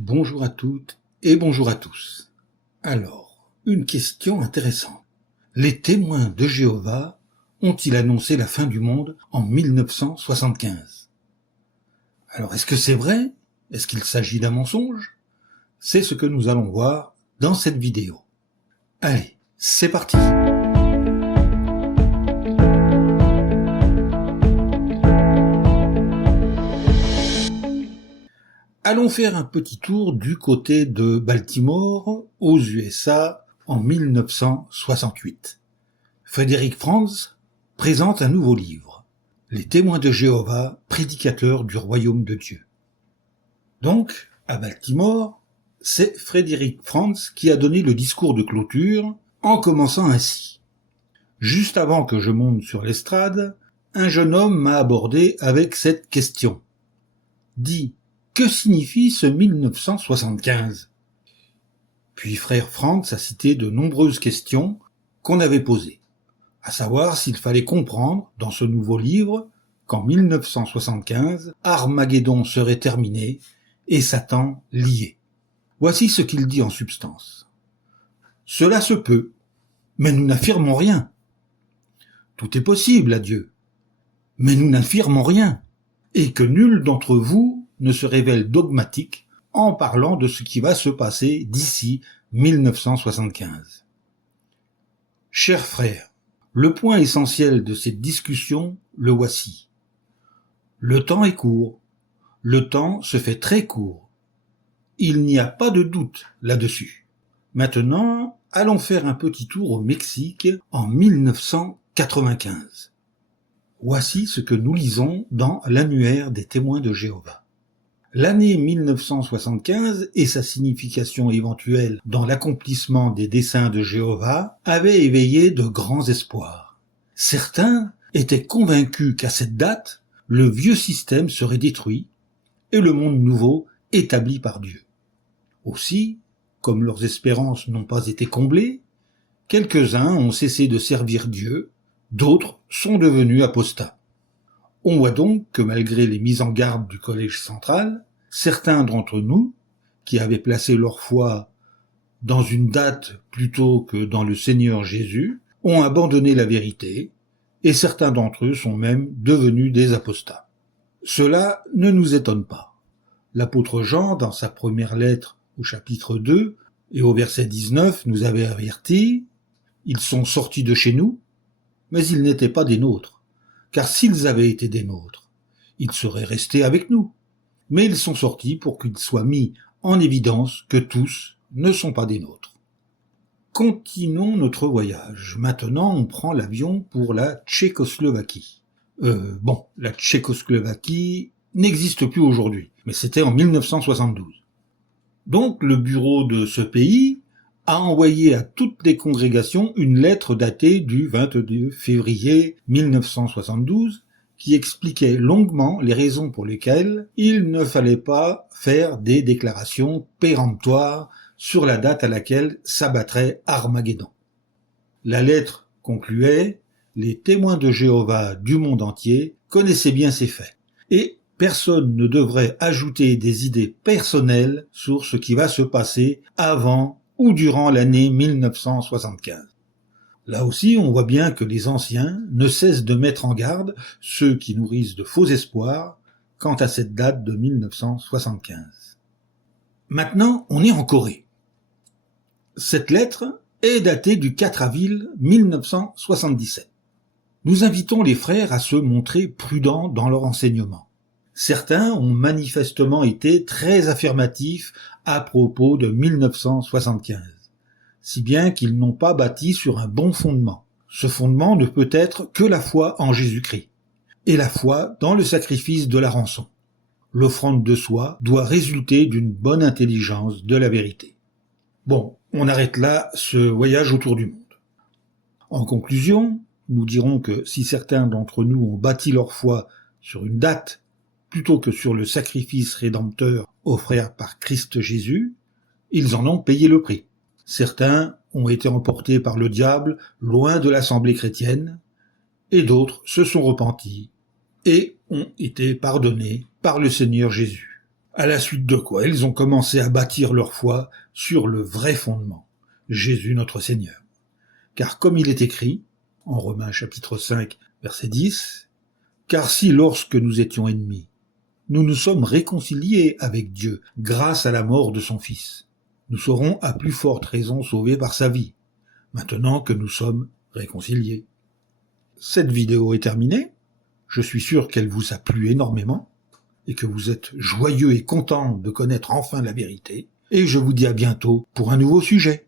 Bonjour à toutes et bonjour à tous. Alors, une question intéressante. Les témoins de Jéhovah ont-ils annoncé la fin du monde en 1975 ? Alors, est-ce que c'est vrai ? Est-ce qu'il s'agit d'un mensonge ? C'est ce que nous allons voir dans cette vidéo. Allez, c'est parti ! Allons faire un petit tour du côté de Baltimore, aux USA, en 1968. Frédéric Franz présente un nouveau livre, Les témoins de Jéhovah, prédicateurs du royaume de Dieu. Donc, à Baltimore, c'est Frédéric Franz qui a donné le discours de clôture en commençant ainsi. Juste avant que je monte sur l'estrade, un jeune homme m'a abordé avec cette question. Dit, que signifie ce 1975 ? Puis frère Franz a cité de nombreuses questions qu'on avait posées, à savoir s'il fallait comprendre, dans ce nouveau livre, qu'en 1975, Armageddon serait terminé et Satan lié. Voici ce qu'il dit en substance. Cela se peut, mais nous n'affirmons rien. Tout est possible à Dieu, mais nous n'affirmons rien, et que nul d'entre vous ne se révèle dogmatique en parlant de ce qui va se passer d'ici 1975. Chers frères, le point essentiel de cette discussion, le voici. Le temps est court. Le temps se fait très court. Il n'y a pas de doute là-dessus. Maintenant, allons faire un petit tour au Mexique en 1995. Voici ce que nous lisons dans l'annuaire des témoins de Jéhovah. L'année 1975 et sa signification éventuelle dans l'accomplissement des desseins de Jéhovah avaient éveillé de grands espoirs. Certains étaient convaincus qu'à cette date, le vieux système serait détruit et le monde nouveau établi par Dieu. Aussi, comme leurs espérances n'ont pas été comblées, quelques-uns ont cessé de servir Dieu, d'autres sont devenus apostats. On voit donc que malgré les mises en garde du Collège central, certains d'entre nous, qui avaient placé leur foi dans une date plutôt que dans le Seigneur Jésus, ont abandonné la vérité, et certains d'entre eux sont même devenus des apostats. Cela ne nous étonne pas. L'apôtre Jean, dans sa première lettre au chapitre 2 et au verset 19, nous avait averti « Ils sont sortis de chez nous, mais ils n'étaient pas des nôtres. Car s'ils avaient été des nôtres, ils seraient restés avec nous. Mais ils sont sortis pour qu'il soit mis en évidence que tous ne sont pas des nôtres. » Continuons notre voyage. Maintenant, on prend l'avion pour la Tchécoslovaquie. La Tchécoslovaquie n'existe plus aujourd'hui, mais c'était en 1972. Donc, le bureau de ce pays a envoyé à toutes les congrégations une lettre datée du 22 février 1972 qui expliquait longuement les raisons pour lesquelles il ne fallait pas faire des déclarations péremptoires sur la date à laquelle s'abattrait Armageddon. La lettre concluait « Les témoins de Jéhovah du monde entier connaissaient bien ces faits et personne ne devrait ajouter des idées personnelles sur ce qui va se passer avant ou durant l'année 1975. » Là aussi, on voit bien que les anciens ne cessent de mettre en garde ceux qui nourrissent de faux espoirs quant à cette date de 1975. Maintenant, on est en Corée. Cette lettre est datée du 4 avril 1977. Nous invitons les frères à se montrer prudents dans leur enseignement. Certains ont manifestement été très affirmatifs à propos de 1975, si bien qu'ils n'ont pas bâti sur un bon fondement. Ce fondement ne peut être que la foi en Jésus-Christ, et la foi dans le sacrifice de la rançon. L'offrande de soi doit résulter d'une bonne intelligence de la vérité. Bon, on arrête là ce voyage autour du monde. En conclusion, nous dirons que si certains d'entre nous ont bâti leur foi sur une date plutôt que sur le sacrifice rédempteur offert par Christ Jésus, ils en ont payé le prix. Certains ont été emportés par le diable loin de l'assemblée chrétienne, et d'autres se sont repentis et ont été pardonnés par le Seigneur Jésus. À la suite de quoi ils ont commencé à bâtir leur foi sur le vrai fondement, Jésus notre Seigneur. Car comme il est écrit, en Romains chapitre 5, verset 10, « Car si lorsque nous étions ennemis, nous nous sommes réconciliés avec Dieu grâce à la mort de son Fils, nous serons à plus forte raison sauvés par sa vie, maintenant que nous sommes réconciliés. » Cette vidéo est terminée. Je suis sûr qu'elle vous a plu énormément et que vous êtes joyeux et content de connaître enfin la vérité. Et je vous dis à bientôt pour un nouveau sujet.